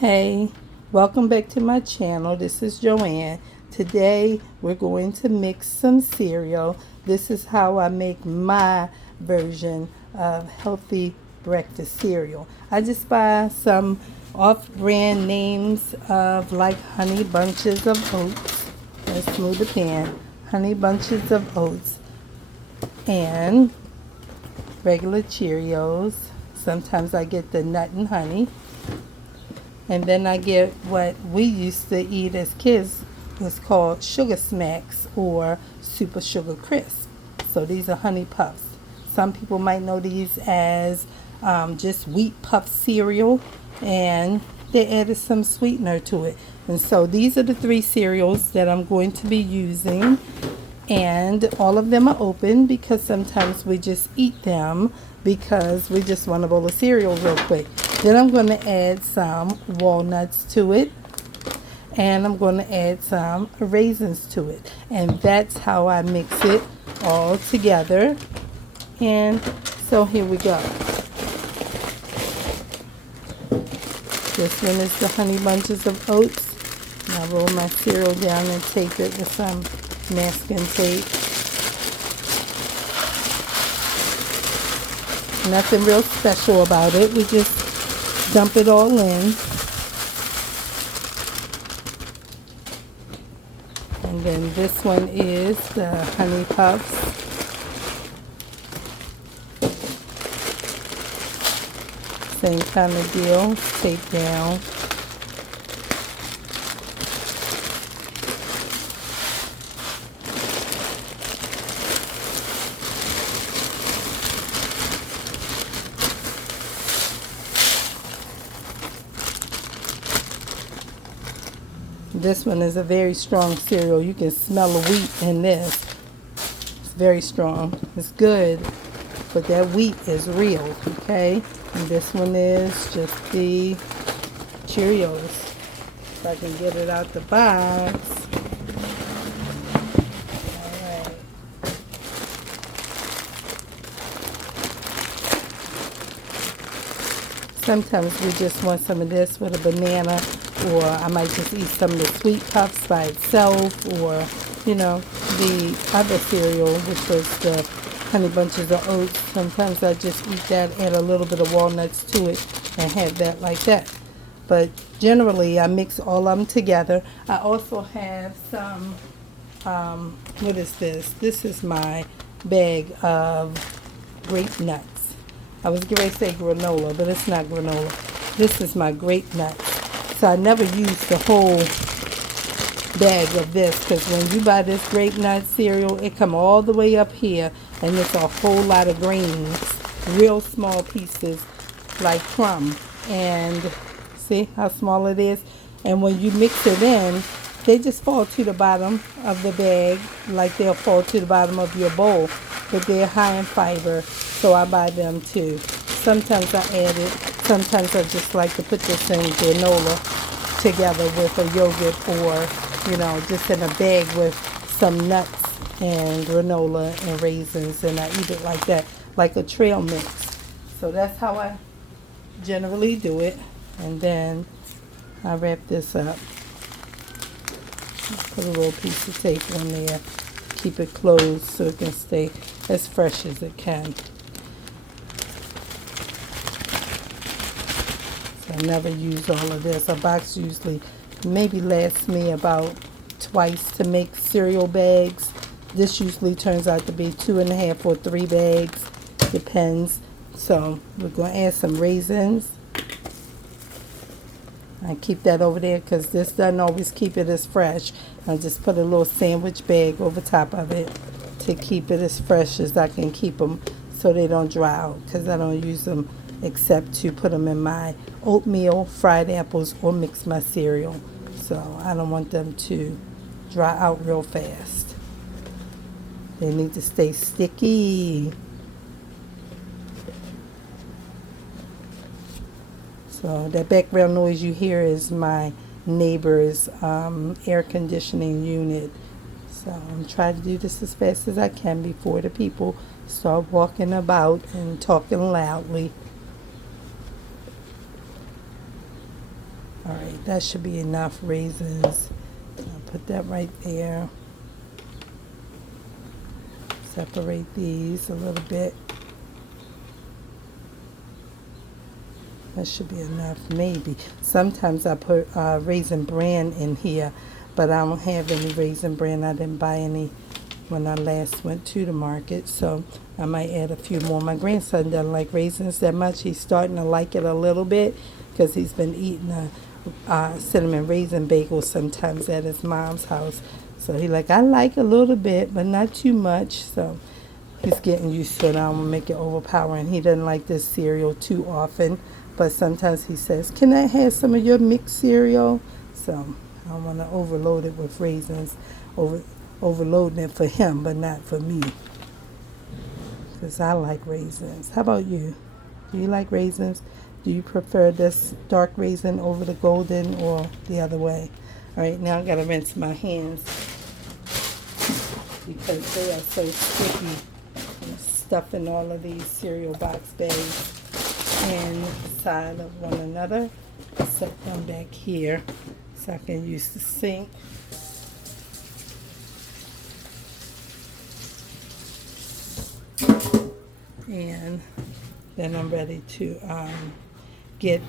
Hey, welcome back to my channel. This is Joanne. Today we're going to mix some cereal. This is how I make my version of healthy breakfast cereal. I just buy some off-brand names of like Honey Bunches of Oats. Let's move the pan. Honey Bunches of Oats and regular Cheerios. Sometimes I get the nut and honey. And then I get what we used to eat as kids was called Sugar Smacks or Super Sugar Crisp. So these are honey puffs. Some people might know these as just wheat puff cereal, and they added some sweetener to it. And so these are the three cereals that I'm going to be using. And all of them are open because sometimes we just eat them because we just want a bowl of cereal real quick. Then I'm going to add some walnuts to it, and I'm going to add some raisins to it. And that's how I mix it all together. And so here we go. This one is the Honey Bunches of Oats. And I roll my cereal down and tape it with some masking tape. Nothing real special about it. We just dump it all in. And then this one is the Honey Puffs. Same kind of deal, tape down. This one is a very strong cereal. You can smell the wheat in this. It's very strong. It's good, but that wheat is real, okay? And this one is just the Cheerios. If I can get it out the box. Alright. Sometimes we just want some of this with a banana, or I might just eat some of the sweet puffs by itself, or, you know, the other cereal, which was the Honey Bunches of Oats. Sometimes I just eat that, add a little bit of walnuts to it, and have that like that. But generally, I mix all of them together. I also have some, what is this? This is my bag of grape nuts. I was going to say granola, but it's not granola. This is my grape nuts. So I never use the whole bag of this, because when you buy this grape nut cereal, it come all the way up here, and it's a whole lot of grains, real small pieces like crumb. And see how small it is? And when you mix it in, they just fall to the bottom of the bag, like they'll fall to the bottom of your bowl, but they're high in fiber, so I buy them too. Sometimes I add it. Sometimes I just like to put this in granola together with a yogurt, or, you know, just in a bag with some nuts and granola and raisins, and I eat it like that, like a trail mix. So that's how I generally do it. And then I wrap this up. Put a little piece of tape on there. Keep it closed so it can stay as fresh as it can. So I never use all of this. A box usually maybe lasts me about twice to make cereal bags. This usually turns out to be 2.5 or 3 bags. Depends. So we're going to add some raisins. I keep that over there because this doesn't always keep it as fresh. I just put a little sandwich bag over top of it to keep it as fresh as I can keep them, so they don't dry out, because I don't use them except to put them in my oatmeal, fried apples, or mix my cereal. So I don't want them to dry out real fast. They need to stay sticky. So that background noise you hear is my neighbor's air conditioning unit. So I'm trying to do this as fast as I can before the people start walking about and talking loudly. All right, that should be enough raisins. I'll put that right there. Separate these a little bit. That should be enough, maybe. Sometimes I put Raisin Bran in here, but I don't have any Raisin Bran. I didn't buy any when I last went to the market, so I might add a few more. My grandson doesn't like raisins that much. He's starting to like it a little bit because he's been eating a cinnamon raisin bagel sometimes at his mom's house. So he like, I like a little bit, but not too much. So he's getting used to it. I don't want to make it overpowering. He doesn't like this cereal too often, but sometimes he says, can I have some of your mixed cereal? So I don't want to overload it with raisins, overloading it for him, but not for me, because I like raisins. How about you? Do you like raisins? Do you prefer this dark raisin over the golden or the other way? All right, now I got to rinse my hands because they are so sticky. I'm stuffing all of these cereal box bags inside of one another. Set them back here so I can use the sink. And then I'm ready to get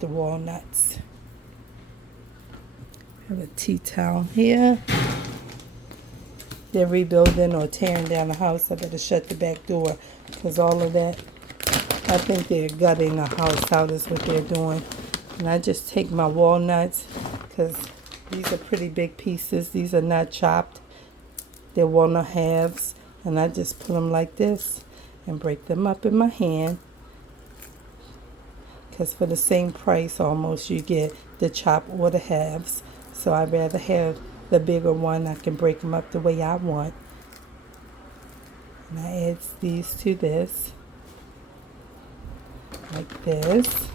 the walnuts. I have a tea towel here. They're rebuilding or tearing down the house. I better shut the back door because all of that, I think they're gutting the house out is what they're doing. And I just take my walnuts because these are pretty big pieces. These are not chopped. They're walnut halves. And I just put them like this and break them up in my hand. Because for the same price almost you get the chop or the halves. So I'd rather have the bigger one. I can break them up the way I want. And I add these to this. Like this.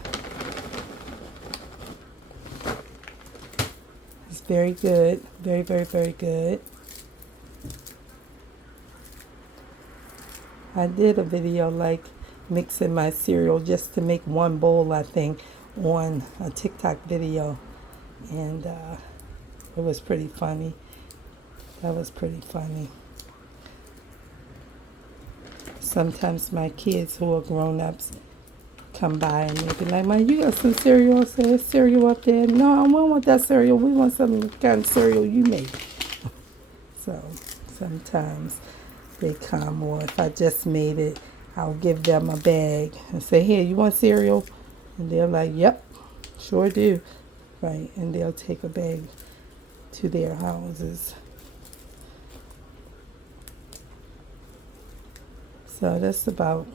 It's very good. Very, very, very good. I did a video like mixing my cereal just to make one bowl, I think, on a TikTok video. And it was pretty funny. That was pretty funny. Sometimes my kids who are grown-ups come by and they'll be like, "Man, you got some cereal?" I say, "There's cereal up there." "No, we don't want that cereal. We want some kind of cereal you make." So sometimes they come, or if I just made it, I'll give them a bag and say, "Here, you want cereal?" And they're like, "Yep, sure do." Right, and they'll take a bag to their houses. So that's about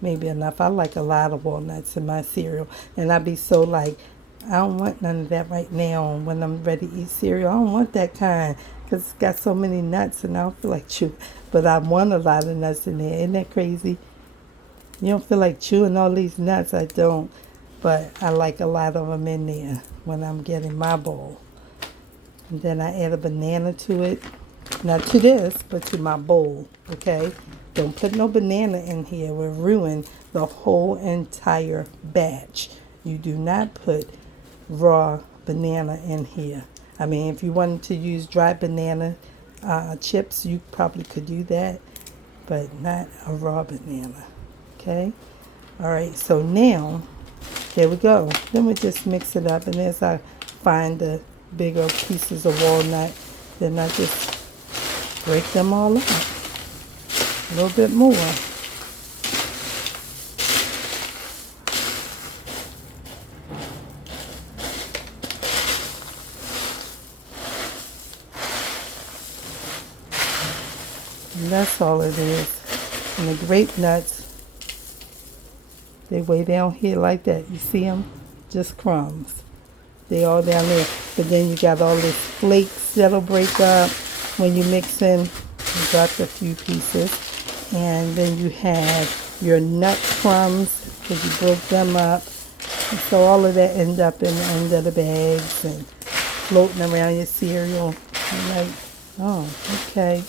maybe enough. I like a lot of walnuts in my cereal, and I'd be so like, I don't want none of that right now when I'm ready to eat cereal. I don't want that kind because it's got so many nuts and I don't feel like chewing. But I want a lot of nuts in there. Isn't that crazy? You don't feel like chewing all these nuts. I don't. But I like a lot of them in there when I'm getting my bowl. And then I add a banana to it. Not to this, but to my bowl. Okay? Don't put no banana in here. We'll ruin the whole entire batch. You do not put raw banana in here. I mean, if you wanted to use dry banana chips, you probably could do that, but not a raw banana. Okay? All right, so now, there we go. Then we just mix it up, and as I find the bigger pieces of walnut, then I just break them all up a little bit more. And that's all it is. And the grape nuts, they way down here like that. You see them? Just crumbs. They all down there. But then you got all these flakes that'll break up when you mix in. You dropped a few pieces. And then you have your nut crumbs because you broke them up. And so all of that end up in the end of the bags and floating around your cereal. You're like, oh, okay.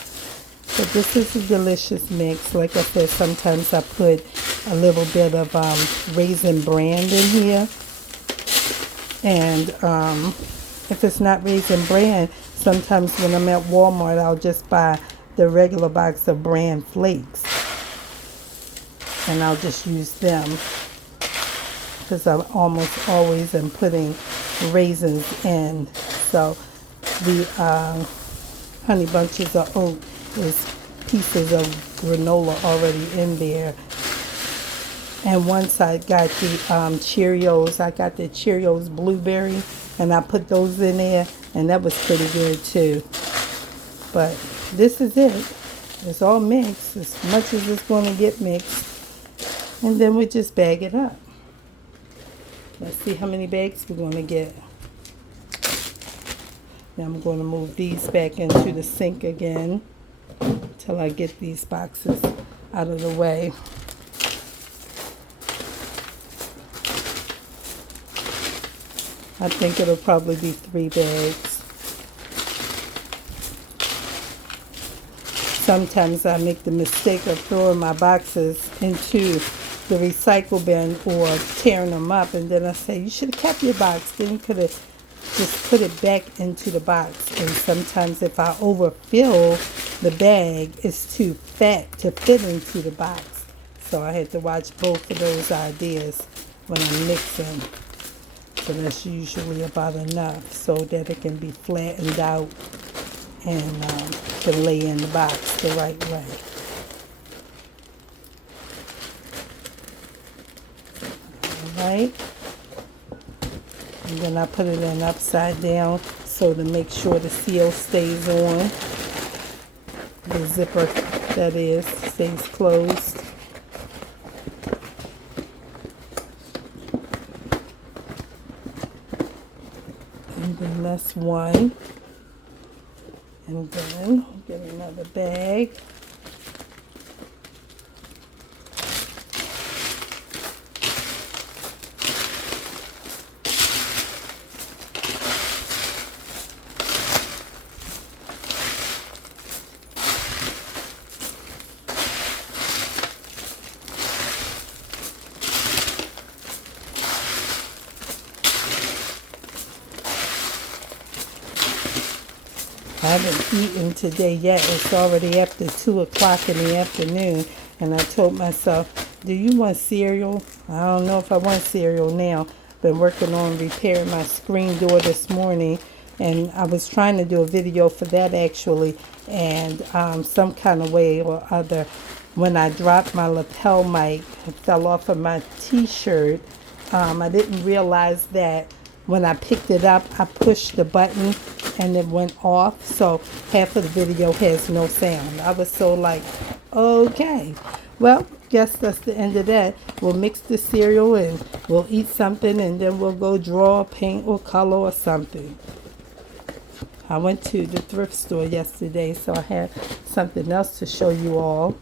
But this is a delicious mix. Like I said, sometimes I put a little bit of Raisin Bran in here. And if it's not Raisin Bran, sometimes when I'm at Walmart, I'll just buy the regular box of Bran Flakes. And I'll just use them, because I almost always am putting raisins in. So the Honey Bunches of Oat is pieces of granola already in there. And once I got the Cheerios, I got the Cheerios Blueberry, and I put those in there, and that was pretty good too. But this is it. It's all mixed, as much as it's going to get mixed. And then we just bag it up. Let's see how many bags we're going to get. Now I'm going to move these back into the sink again till I get these boxes out of the way. I think it'll probably be 3 bags. Sometimes I make the mistake of throwing my boxes into the recycle bin or tearing them up, and then I say, you should have kept your box. Then you could have just put it back into the box. And sometimes if I overfill the bag, it's too fat to fit into the box. So I had to watch both of those ideas when I'm mixing. So that's usually about enough so that it can be flattened out and can lay in the box the right way. Alright. And then I put it in upside down so to make sure the seal stays on. The zipper, that is, stays closed. And then that's one. And then we'll get another bag. I haven't eaten today yet. It's already after 2 o'clock in the afternoon. And I told myself, do you want cereal? I don't know if I want cereal now. Been working on repairing my screen door this morning. And I was trying to do a video for that actually. And some kind of way or other, when I dropped my lapel mic, it fell off of my t-shirt. I didn't realize that when I picked it up, I pushed the button and it went off. So half of the video has no sound. I was so like, okay. Well, guess that's the end of that. We'll mix the cereal and we'll eat something, and then we'll go draw, paint, or color or something. I went to the thrift store yesterday, so I had something else to show you all,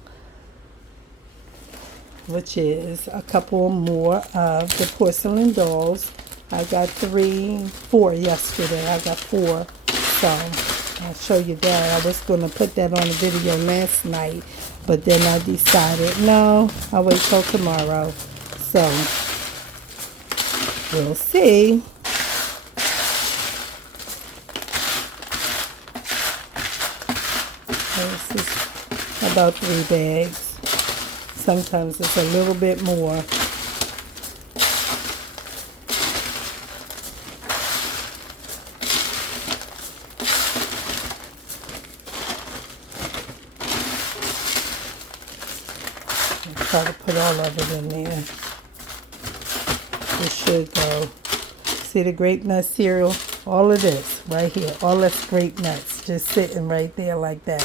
which is a couple more of the porcelain dolls. I got 4 yesterday. I got 4. So I'll show you that. I was going to put that on a video last night, but then I decided, no, I'll wait till tomorrow. So we'll see. This is about 3 bags. Sometimes it's a little bit more. Try to put all of it in there. It should go. See the grape nut cereal? All of this right here. All that's grape nuts just sitting right there like that.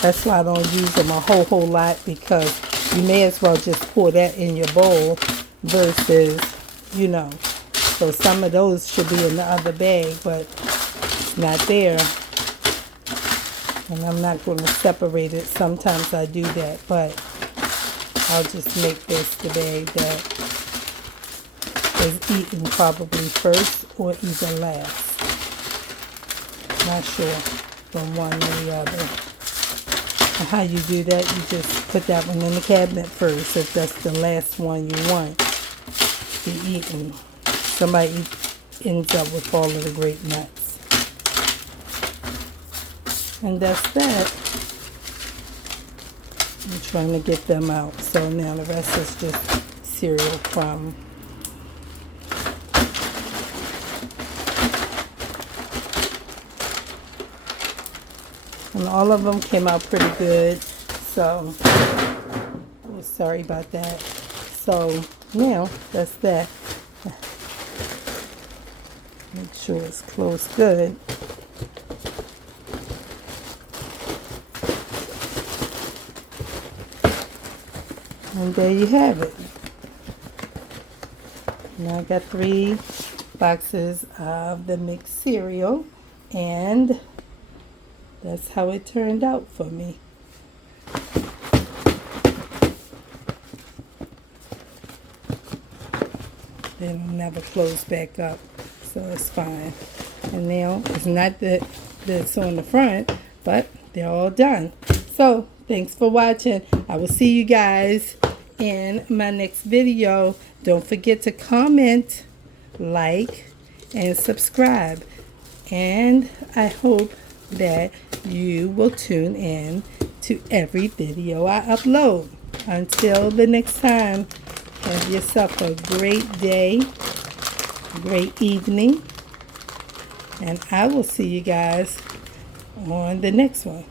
That's why I don't use them a whole lot, because you may as well just pour that in your bowl versus, you know. So some of those should be in the other bag, but it's not there. And I'm not going to separate it. Sometimes I do that, but I'll just make this the bag that is eaten probably first or either last. Not sure from one or the other. And how you do that, you just put that one in the cabinet first if that's the last one you want to eat, and somebody ends up with all of the grape nuts. And that's that. I'm trying to get them out. So now the rest is just cereal crumb. And all of them came out pretty good. So, sorry about that. So now that's that. Make sure it's closed good. And there you have it. Now I got 3 boxes of the mixed cereal, and that's how it turned out for me. They'll never close back up, so it's fine. And now it's not that it's on the front, but they're all done. So thanks for watching. I will see you guys in my next video. Don't forget to comment, like, and subscribe. And I hope that you will tune in to every video I upload. Until the next time, have yourself a great day, great evening, and I will see you guys on the next one.